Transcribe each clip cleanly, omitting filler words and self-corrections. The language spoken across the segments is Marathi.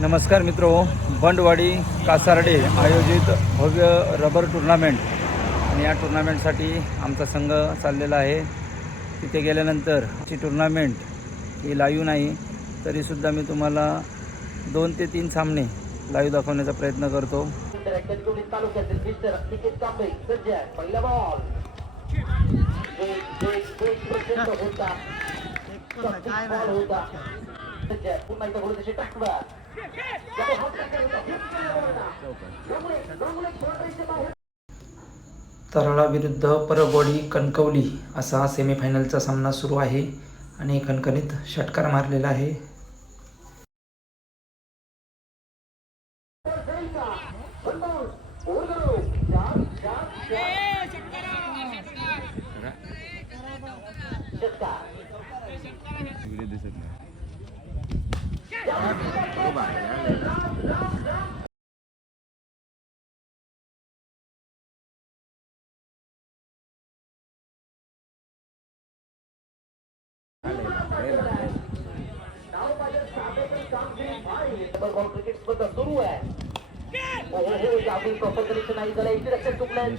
नमस्कार मित्रो, बंडवाडी कासारडे आयोजित भव्य रबर टुर्नामेंट आणि या टुर्नामेंटसाठी आमचा संघ चाललेला आहे. तिथे गेल्यानंतर ची टुर्नामेंट ही लाईव्ह नाही तरीसुद्धा मी तुम्हाला 2 ते 3 सामने लाईव्ह दाखवण्याचा प्रयत्न करतो. तराळा विरुद्ध परबवाडी कणकवली असा हा सेमीफायनलचा सामना सुरू आहे आणि कणकणीत षटकार मारलेला आहे. क्रिकेट स्पर्धा सुरू आहे. प्रॉपर कनेक्शन नाही झालं. एक रक्षक चुकलाय.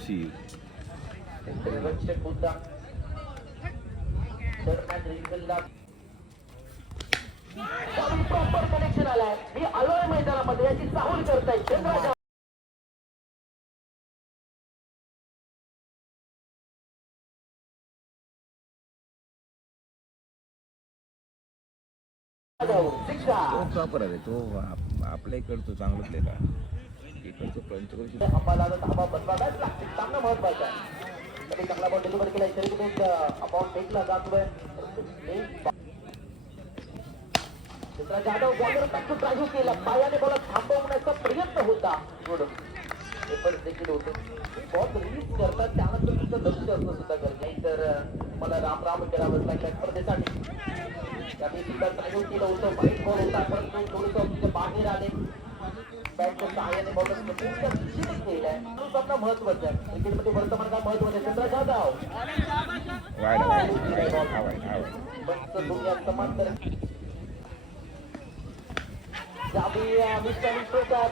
रक्षक मुद्दा प्रॉपर कनेक्शन आलाय. मी आलोय मैदानामध्ये याची चाहूल करताय. प्रॉपर आहे तो आपल्या इकडचं चांगलं प्लेअर आहे. इकडचं पंचवर्षी आम्हाला धाबा बनवायलाच लागते. सामना महत्वाचा आहे. तरी चांगला बॉल डिलिव्हर केला. शरीर अबाउट फेकला जातोय. जाधव बॉलर टाकून राजू केला. पायाने बॉल थांबवण्याचा प्रयत्न होता. एफर्ट देखील होते. बॉल रिलीज करतात त्यानंतर तुमचं लक्ष असणं सुद्धा गरजेचं आहे. तर मला राम राम करावं लागलं स्पर्धेसाठी. त्यामुळे सुद्धा चालू केलं होतं. वाईट बॉल होता परंतु थोडंसं बाहेर आले. बॅटच्या सहाय्याने बॉल केलाय. सामना महत्वाचा आहे. क्रिकेटमध्ये वर्तमान काळ महत्वाचं आहे. चंद्र जाधव समांतर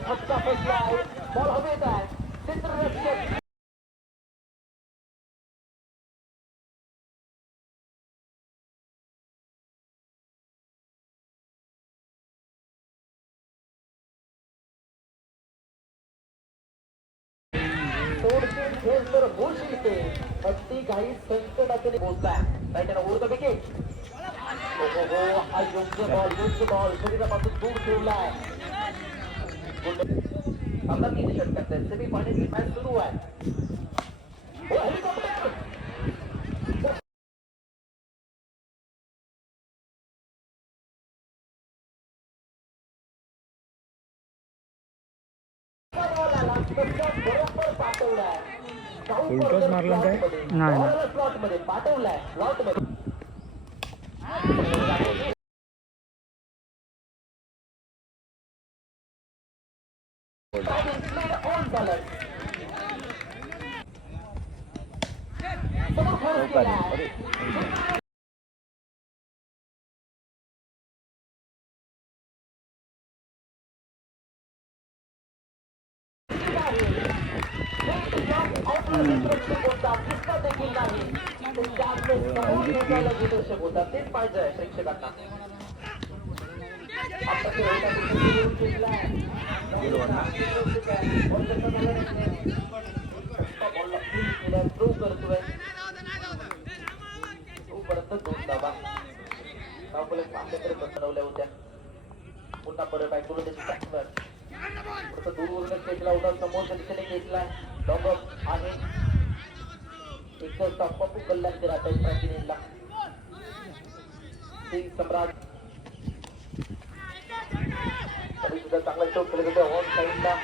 फटका फसला आहे. बॉल हवेत आहे. क्षेत्ररक्षक खेळ तर होऊ शकते. अगदी काही संकटाचे बोलताय. त्याच्यानं उरत विकेट. हा योग्य बॉल शरीरापासून दूर ठेवलाय. सामना 3 षटकात आहे. सेमीफायनल मॅच सुरू आहे. बरोबर पाठवलाय. उलटच मारलं काय नाही स्लॉट मध्ये पाठवलाय. स्लॉट मध्ये देखील नाही. तेच पाहिजे प्रेक्षकांना. थ्रो करतोय. तोपर्यंत 2 धावा बनवल्या होत्या. पुन्हा परत ऐकून त्याची दूर खेचला होता. समोरच्या दिशेने खेचला. डॉगअप आहे. एक पप्पू कल्याणचे राहतात प्रतिनिधीला. सम्राट तरी सुद्धा चांगला शॉट केला होता. ऑन साईडला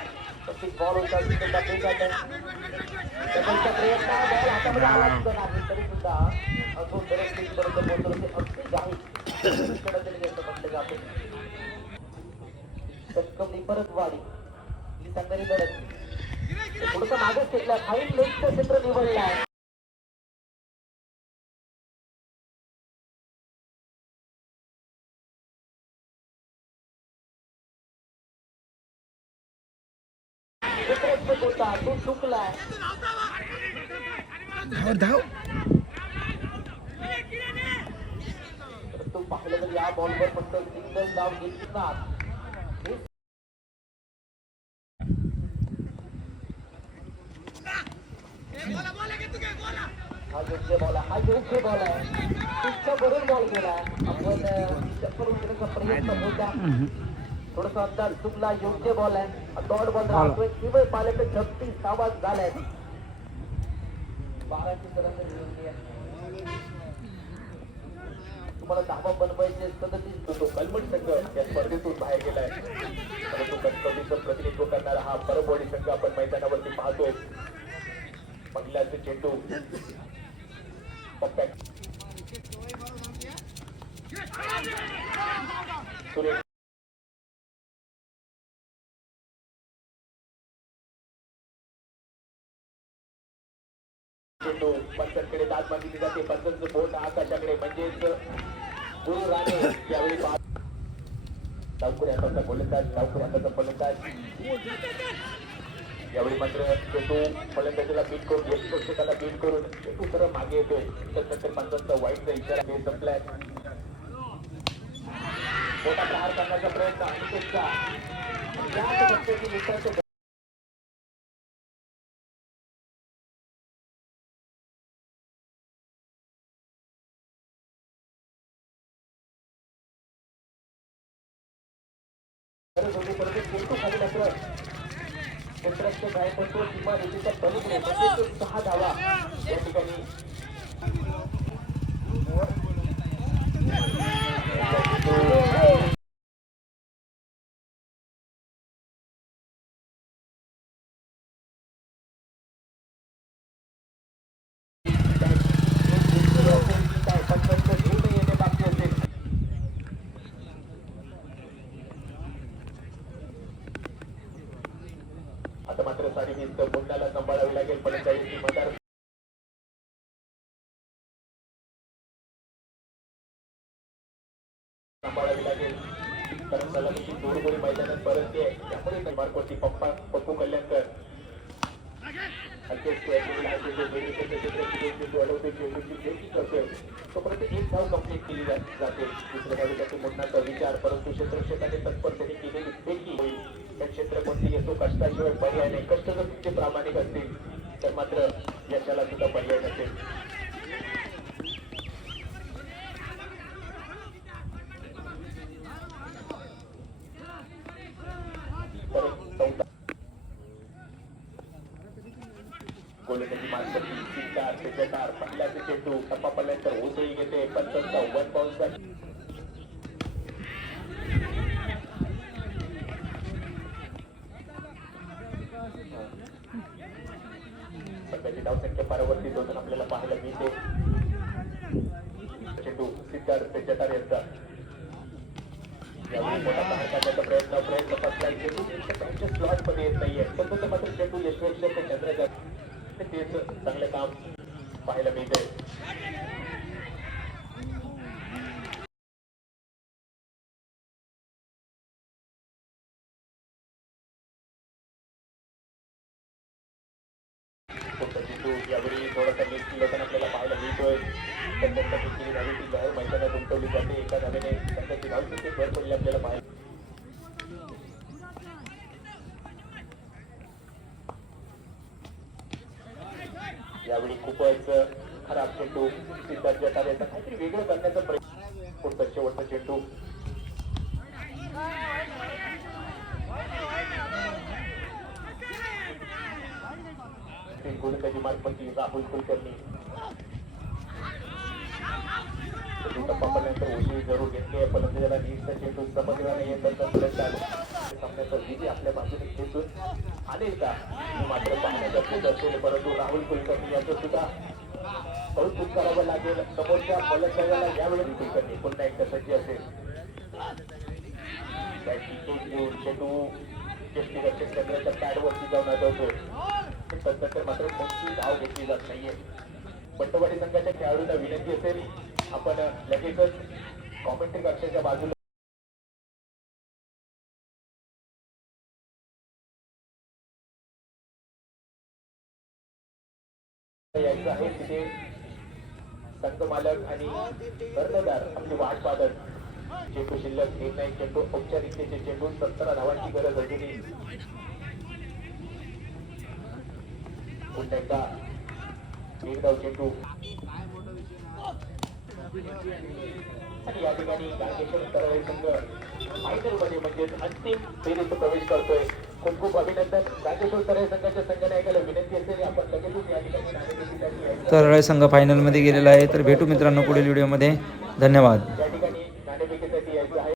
बॉल होता. प्रयत्न बॉल हातामध्ये आला सुद्धा नाही. तरी सुद्धा अजून बरेच पर्यंत पोहोचवले. अगदी जाहीर म्हटलं जाते. कणकवली परत वाढी ही संघाने लढत थोडंसं मागच घेतला. फाईन लेगचं क्षेत्र निवडलाय. क्षेत्ररक्षक होता तो चुकलाय. धाव तू पाहिलं तर या बॉलवर फक्त सिंगल धाव घेतला. हा योग्य बॉल आहे, हा योग्य बॉल आहे. तुमच्या बरोबर बॉल गेलाय. आपण चप्पल उचलण्याचा प्रयत्न होता. थोडासा अंदाज चुकला. योग्य बॉल आहे. डॉट बॉल राहतोय. केवळ पाल्याचे 36 धावा झाल्यात. 12ची सरासरी झाली आहे. तुम्हाला धावा बनवायचे 37 तो कलमट संघ या स्पर्धेतून बाहेर गेलाय. परंतु कणकवलीचं प्रतिनिधित्व करणारा हा परबोडी संघ आपण मैदानावरती पाहतोय. महिलांचे चेंडू पप्प्या सुरेश चेंडू पंचांकडे दाद मागितली जाते. पंचांचं बोट आकाशाकडे म्हणजेच गुरु राणे यावेळी डावखुरी हाताचा गोलंदाज, डावखुरी हाताचा फलंदाज. यावेळी मात्र चेंडू फलंदाजीला बीट करून यष्टीरक्षकाला बीट करून चेंडू सरळ मागे येतोय. त्यानंतर पंचांचा वाईटचा इशारा हे संपलाय. मोठा प्रहार करण्याचा प्रयत्न अनिकेतचा. याच रस्त्याची मित्राचं चेंडू खाली मात्र क्षेत्ररक्षक आहे पण तो सीमा रेषेच्या पलीकडे म्हणजे तो 6 धावा या ठिकाणी आता मात्र साडी भिंत पुण्याला सांभाळावी लागेल. फलंदाजीची मदार सांभाळावी लागेल. कारण सलामीची जोडगोळी मैदानात परतते. त्यामुळे मार्कोटी पप्पू कल्याणकर तोपर्यंत एक धाव कंप्लीट केली जाते. दुसऱ्या धावेसाठी मुन्नाचा विचार, परंतु क्षेत्ररक्षकाने तत्परतेने केलेली फेकी होईल. त्या क्षेत्र कोणती येतो कष्टाशिवाय पर्याय नाही. कष्ट जर तुमचे प्रामाणिक असतील तर मात्र यशाला सुद्धा पर्याय नसेल. गोलंदाजी मार्फत सिद्धार्थ पहिल्याचे चेंडू टप्पा पडल्यानंतर उसळी घेते. पंचांचा वन बाउन्स बॅक. सध्याची धावसंख्या परावर्ती दोन आपल्याला पाहायला मिळते. चेंडू सिद्धार्थ जटार यांचा. यावेळी मोठा प्रहार करण्याचा प्रयत्न फसलाय. चेंडू त्यांच्या स्लॉट मध्ये येत नाहीये. तसं मात्र चेंडू यशस्वी चंद्रजात तेच चांगले काम पाहायला मिळते. चेंडू यावेळी थोडासा मिस केलं आपल्याला पाहायला मिळतोय. त्यांच्या केली धावेची लहर मैदानात उमटवली जाते. एका धावेने त्यांची धावसंख्येत भर पडली आपल्याला पाहायला. यावेळी खूपच खराब चेंडू सिद्धार्थ जटार यांचा काहीतरी वेगळं करण्याचा प्रयत्न. पुढचा शेवटचा चेंडू गोलंदाजी मार्फत राहुल कुलकर्णी. टप्पा पडल्यानंतर उशी जरूर घेतली आहे. फलंदाजाला नीटचा चेंडू समजला नाही. सामन्याचा विजय आपल्या बाजूने खेचून आणेल का मात्र पाहण्याचा खूप असेल. परंतु राहुल कुलकर्णी यांचं सुद्धा कौतुक करावं लागेल. समोरच्या फलंदाजाला यावेळी कुलकर्णी पुन्हा एकदा सज्ज असेल. चेंडू यष्टीरक्षक चंद्राच्या पॅडवरती जाऊन आढळतोय. नंतर मात्र कोणती धाव घेतली जात नाहीये. बंटवाडी संघाच्या खेळाडूंना विनंती असेल आपण लगेचच कॉमेंट्री कक्षाच्या बाजूला यायचं आहे तिथे संघ मालक आणि कर्णधार आपली वाट पाहत. चेंडू शिल्लक एक नाही, चेंडू औपचारिकतेचे चेंडू 17 धावांची गरज अजूनही. पुन्हा एकदा एक धाव चेंडू आणि या ठिकाणी गांगेश्वर तरळे संघ फायनल मध्ये म्हणजेच अंतिम फेरीत प्रवेश करतोय. खूप खूप अभिनंदन. गांगेश्वर तरळे संघाच्या संघनायकाला विनंती असेल आपण लगेचच या ठिकाणी नाणेफेकीसाठी यायचं. तरळे संघ फायनलमध्ये गेलेला आहे. तर भेटू मित्रांनो पुढील व्हिडिओमध्ये. धन्यवाद.